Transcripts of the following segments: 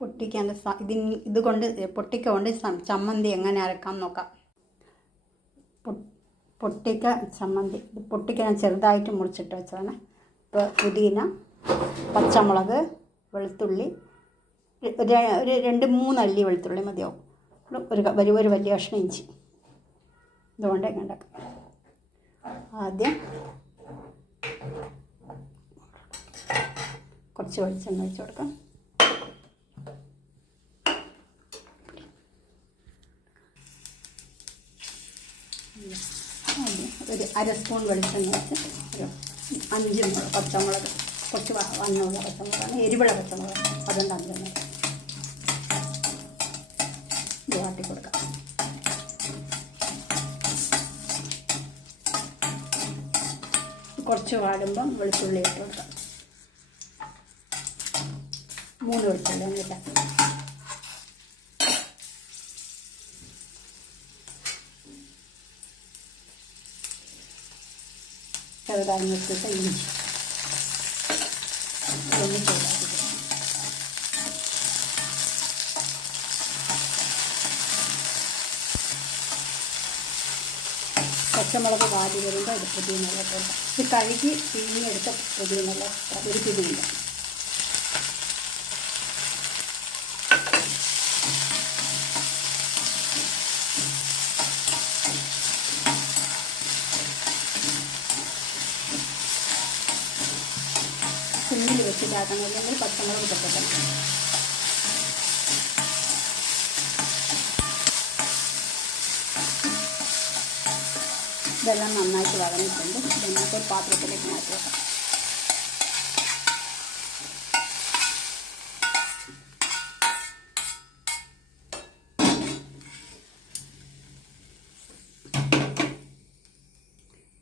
പൊട്ടിക്കാൻ ഇതുകൊണ്ട് പൊട്ടിക്കൊണ്ട് ചമ്മന്തി എങ്ങനെ അരക്കാം നോക്കാം. പൊട്ടിക്ക ചമ്മന്തി പൊട്ടിക്ക ഞാൻ ചെറുതായിട്ട് മുറിച്ചിട്ട് വെച്ചതാണ്. ഇപ്പോൾ പുതിന, പച്ചമുളക്, വെളുത്തുള്ളി, ഒരു 2-3 അല്ലി വെളുത്തുള്ളി മതിയാവും. ഒരു വലിയ കഷ്ണം ഇഞ്ചി. ഇതുകൊണ്ട് എങ്ങനെ ഉണ്ടാക്കാം. ആദ്യം കുറച്ച് വെളിച്ചെണ്ണ ഒഴിച്ച് കൊടുക്കാം. ഒരു 1/2 സ്പൂൺ വെളിച്ചെണ്ണ വെച്ച് ഒരു 5 പച്ചമുളക്, കുറച്ച് വണ്ണമുള്ള പച്ചമുളകാണ്, എരിവുള്ള പച്ചമുളക്, അതുകൊണ്ട് 5 ഇത് വാട്ടി കൊടുക്കാം. കുറച്ച് വാടുമ്പം വെളുത്തുള്ളി ഇട്ട് കൊടുക്കാം. 3 വെളുത്തുള്ളി എന്നിട്ട് ചെറുതായി വെച്ചിട്ട് ഇഞ്ചി ഒന്ന് ചൂടാക്കി പച്ചമുളക് വാടി വരുമ്പോൾ ഇത് പുതിയനുള്ള പോലെ ഇത് കഴുകി പിഴിഞ്ഞെടുത്ത പുതിയനുള്ള ഒരു പിടിയില്ല. സിമ്മിൽ വെച്ചിട്ടാക്കണം, അല്ലെങ്കിൽ പച്ചമുളക് പൊട്ടണം. ഇതെല്ലാം നന്നായിട്ട് വഴങ്ങിയിട്ടുണ്ട്. നമുക്ക് പാത്രത്തിലേക്ക് മാറ്റി വെക്കാം.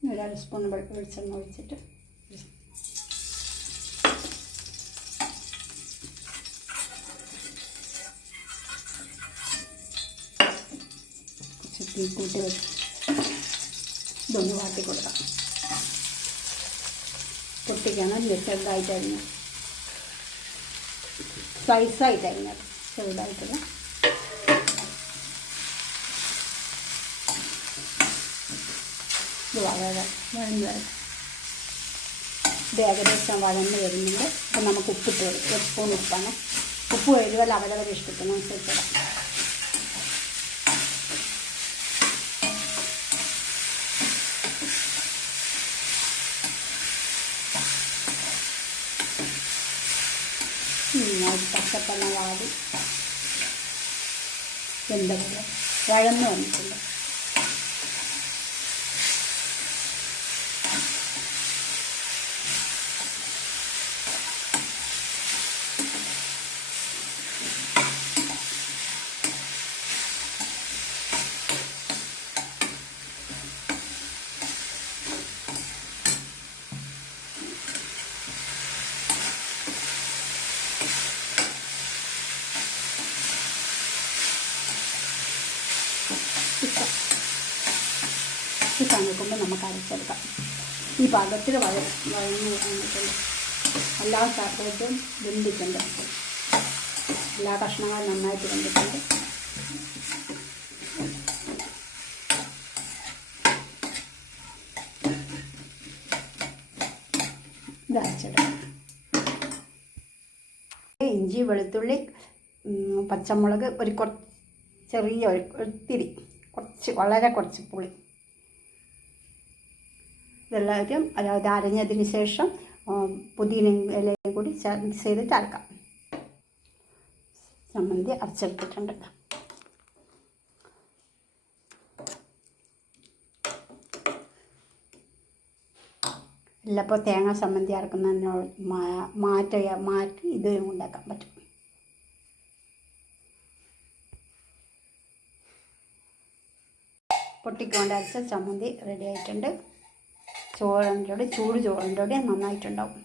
ഒരു 1/2 സ്പൂൺ വെളിച്ചെണ്ണ ഒഴിച്ചിട്ട് തീ കൂട്ടി വെച്ച് ഇതൊന്ന് വാട്ടി കൊടുക്കാം. പൊട്ടിക്കണം, ചെറുതായിട്ട് അരിഞ്ഞ് സ്ലൈസായിട്ട് അരിഞ്ഞത് ചെറുതായിട്ടുള്ള ഇത് വളരെ ഇത് ഏകദേശം വഴന്ന് വരുന്നുണ്ട്. അപ്പം നമുക്ക് ഉപ്പിട്ട് കൊടുക്കും. 1 സ്പൂൺ ഉപ്പാണ്. ഉപ്പ് എരിവല്ല അവരവരെ ഇഷ്ടത്തിനനുസരിച്ചിടാം. പച്ചപ്പെണ്ണ വാടി വെന്തപോലെ വഴന്ന് വന്നിട്ടുണ്ട്. തണുക്കുമ്പോൾ നമുക്ക് അരച്ചെടുക്കാം. ഈ പാകത്തിൽ വഴന്ന് വന്നിട്ടുണ്ട്. എല്ലാ ചാക്കോട്ടും വെന്തിട്ടുണ്ട്. എല്ലാ കഷ്ണങ്ങളും നന്നായിട്ട് വെന്തിട്ടുണ്ട്. ഇത് അരച്ചെടുക്കാം. ഇഞ്ചി, വെളുത്തുള്ളി, പച്ചമുളക്, ഒരു ചെറിയ ഒത്തിരി വളരെ കുറച്ച് പുളി, ഇതെല്ലാവരും അതായത് അരഞ്ഞതിന് ശേഷം പുതിന ഇലയും കൂടി ചെയ്തിട്ട് അരക്കാം. ചമ്മന്തി അരച്ചെടുത്തിട്ടുണ്ട്. എല്ലാപ്പോൾ തേങ്ങ ചമ്മന്തി അരക്കുന്നതിന് മാറ്റി ഇത് ഉണ്ടാക്കാൻ പറ്റും. പൊട്ടിക്കൊണ്ട് അരച്ച ചമ്മന്തി റെഡി ആയിട്ടുണ്ട്. ചൂട് ചോറിൻ്റെ കൂടെ നന്നായിട്ടുണ്ടാവും.